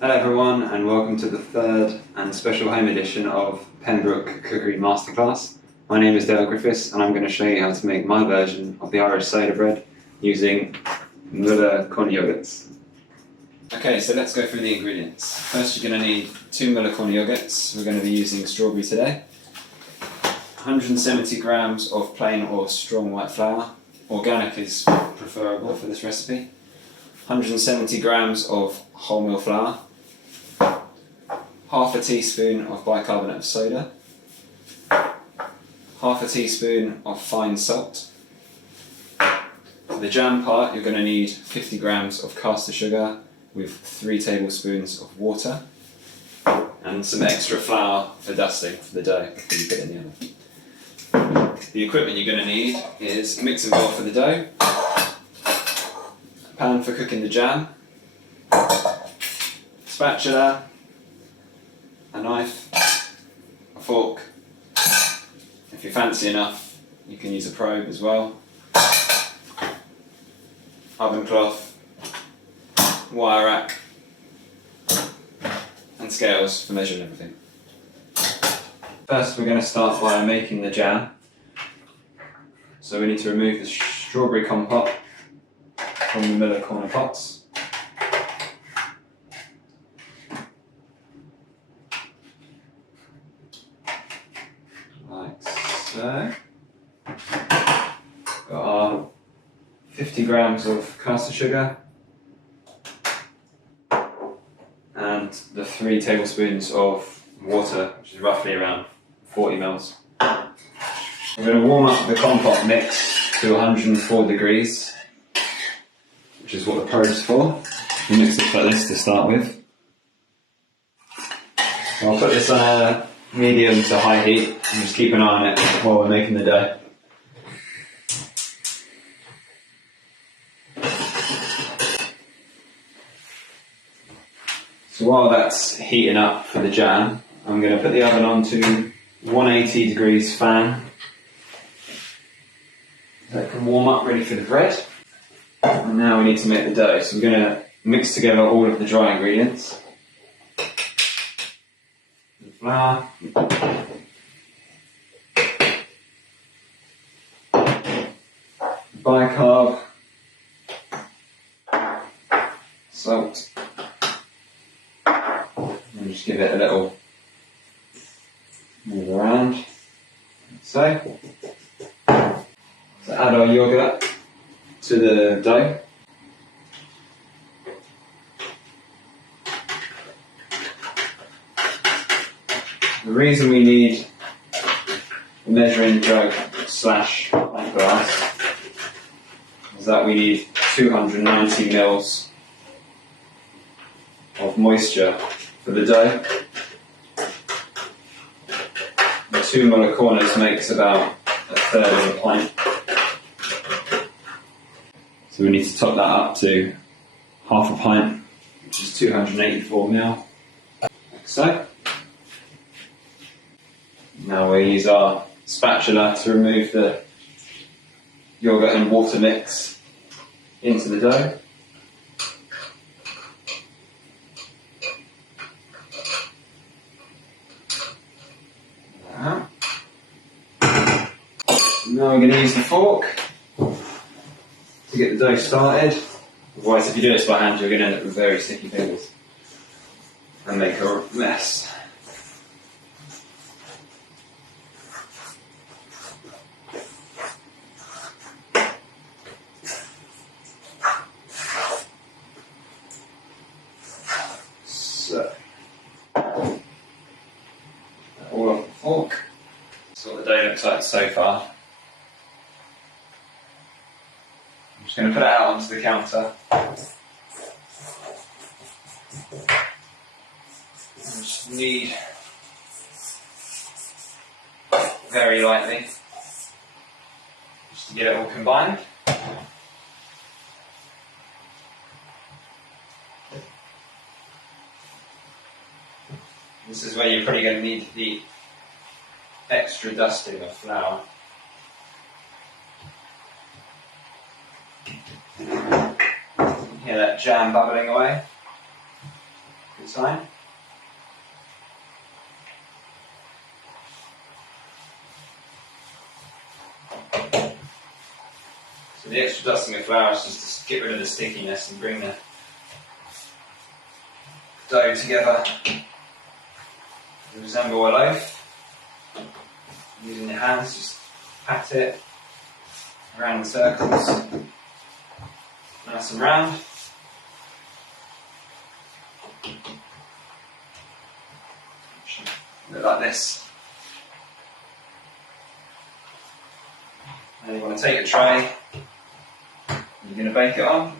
Hello everyone, and welcome to the third and special home edition of Pembroke Cookery Masterclass. My name is Griffiths, and I'm going to show you how to make my version of the Irish soda bread using Müller corn yogurts. Okay, so let's go through the ingredients. First, you're going to need 2 Müller corn yogurts. We're going to be using strawberry today. 170 grams of plain or strong white flour. Organic is preferable for this recipe. 170 grams of wholemeal flour. Half a teaspoon of bicarbonate of soda, half a teaspoon of fine salt. For the jam part, you're going to need 50 grams of caster sugar with 3 tablespoons of water and some extra flour for dusting for the dough before you put it in the oven. The equipment you're going to need is a mixing bowl for the dough, a pan for cooking the jam, spatula, a knife, a fork. If you're fancy enough, you can use a probe as well. Oven cloth, wire rack, and scales for measuring everything. First, we're going to start by making the jam. So we need to remove the strawberry compote from the Müller corner pots. So, got our 50 grams of caster sugar and the 3 tablespoons of water, which is roughly around 40 mils. We're going to warm up the compote mix to 104 degrees, which is what the probe's for. You mix it like this to start with. I'll put this on a medium to high heat and just keep an eye on it while we're making the dough. So while that's heating up for the jam, I'm going to put the oven on to 180 degrees fan. That can warm up ready for the bread. And now we need to make the dough. So we're going to mix together all of the dry ingredients. Flour, bicarb, salt, and just give it a little move around. So add our yogurt to the dough. The reason we need a measuring jug / pint glass is that we need 290 mils of moisture for the dough. The 2 Müller corners makes about a third of a pint. So we need to top that up to half a pint, which is 284 ml, like so. Now we'll use our spatula to remove the yogurt and water mix into the dough. Now we're going to use the fork to get the dough started. Otherwise, if you do this by hand, you're going to end up with very sticky fingers and make a mess. All off the fork. That's what the dough looks like so far. I'm just going to put it out onto the counter. I just knead very lightly, just to get it all combined. This is where you're probably going to need the extra dusting of flour. Hear that jam bubbling away? Good sign. So the extra dusting of flour is just to get rid of the stickiness and bring the dough together to resemble a loaf. Using your hands, just pat it around in circles, nice and round. Look like this. And you want to take a tray, you're going to bake it on.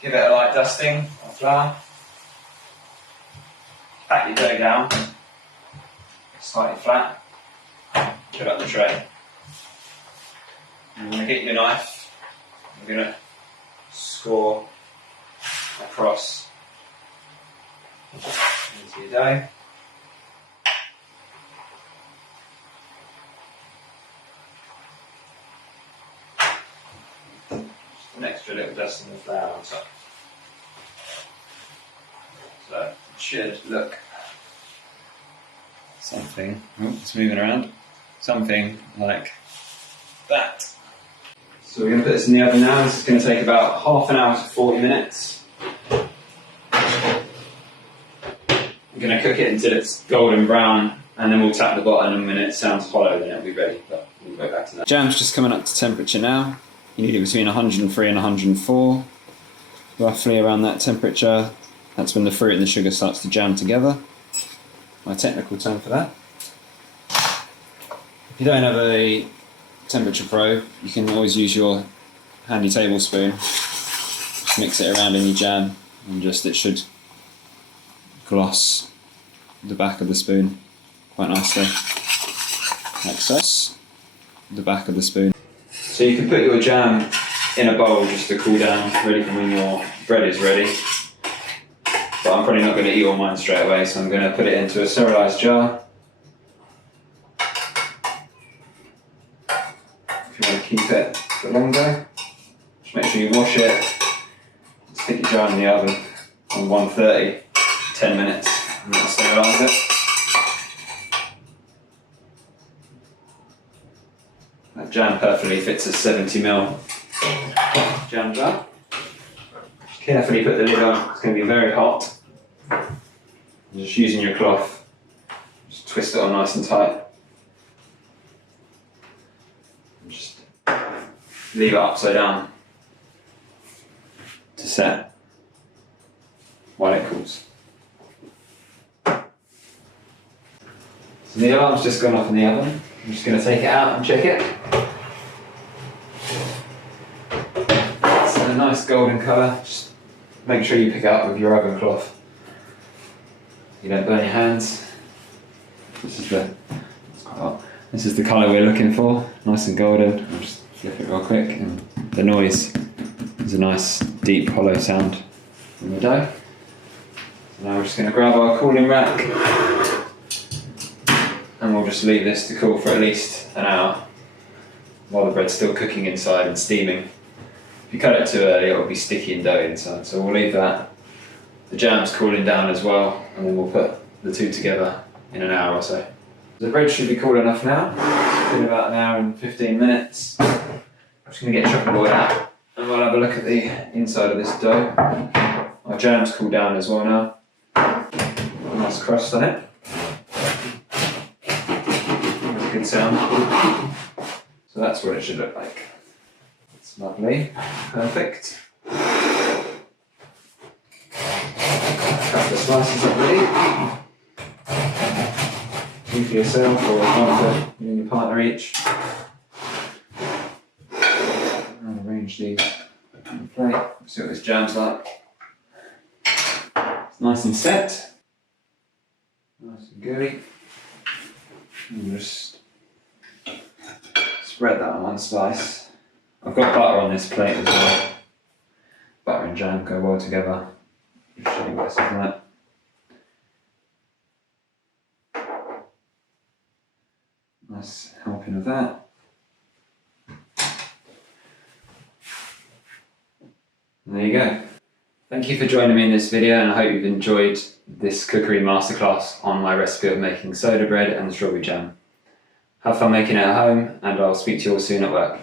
Give it a light dusting of flour. Pat your dough down, slightly flat. Put up the tray. You're going to get your knife. You're going to score across into your dough. Just an extra little dusting of flour on top. So it should look something, it's moving around, something like that. So we're going to put this in the oven now. This is going to take about half an hour to 40 minutes. We're going to cook it until it's golden brown, and then we'll tap the bottom, and when it sounds hollow then it'll be ready, but we'll go back to that. Jam's just coming up to temperature now. You need it between 103 and 104, roughly around that temperature. That's when the fruit and the sugar starts to jam together. My technical term for that. If you don't have a temperature probe, you can always use your handy tablespoon. Just mix it around in your jam, and just it should gloss the back of the spoon quite nicely, like so. The back of the spoon. So you can put your jam in a bowl just to cool down, ready for when your bread is ready. But I'm probably not going to eat all mine straight away, so I'm going to put it into a sterilised jar. If you want to keep it for longer, just make sure you wash it. Stick your jar in the oven on 130, 10 minutes, and then sterilise it. That jam perfectly fits a 70ml jam jar. Just carefully put the lid on, it's going to be very hot. Just using your cloth, just twist it on nice and tight. And just leave it upside down to set while it cools. So the alarm's just gone off in the oven. I'm just going to take it out and check it. It's a nice golden colour. Just make sure you pick it up with your oven cloth. You don't burn your hands. This is the colour we're looking for. Nice and golden. I'll just flip it real quick, and the noise is a nice deep hollow sound from the dough. So now we're just going to grab our cooling rack, and we'll just leave this to cool for at least an hour while the bread's still cooking inside and steaming. If you cut it too early, it will be sticky and doughy inside, so we'll leave that. The jam's cooling down as well, and then we'll put the two together in an hour or so. The bread should be cool enough now. It's been about an hour and 15 minutes. I'm just going to get chopping board out, and we'll have a look at the inside of this dough. Our jam's cooled down as well now. Nice crust on it. That's a good sound. So that's what it should look like. It's lovely, perfect. Cut the slices up ready. Two for yourself or one for you and your partner each. And arrange these on the plate. See what this jam's like. It's nice and set. Nice and gooey. And just spread that on one slice. I've got butter on this plate as well. Butter and jam go well together. Just show you what it's like. Nice helping of that. And there you go. Thank you for joining me in this video, and I hope you've enjoyed this cookery masterclass on my recipe of making soda bread and strawberry jam. Have fun making it at home, and I'll speak to you all soon at work.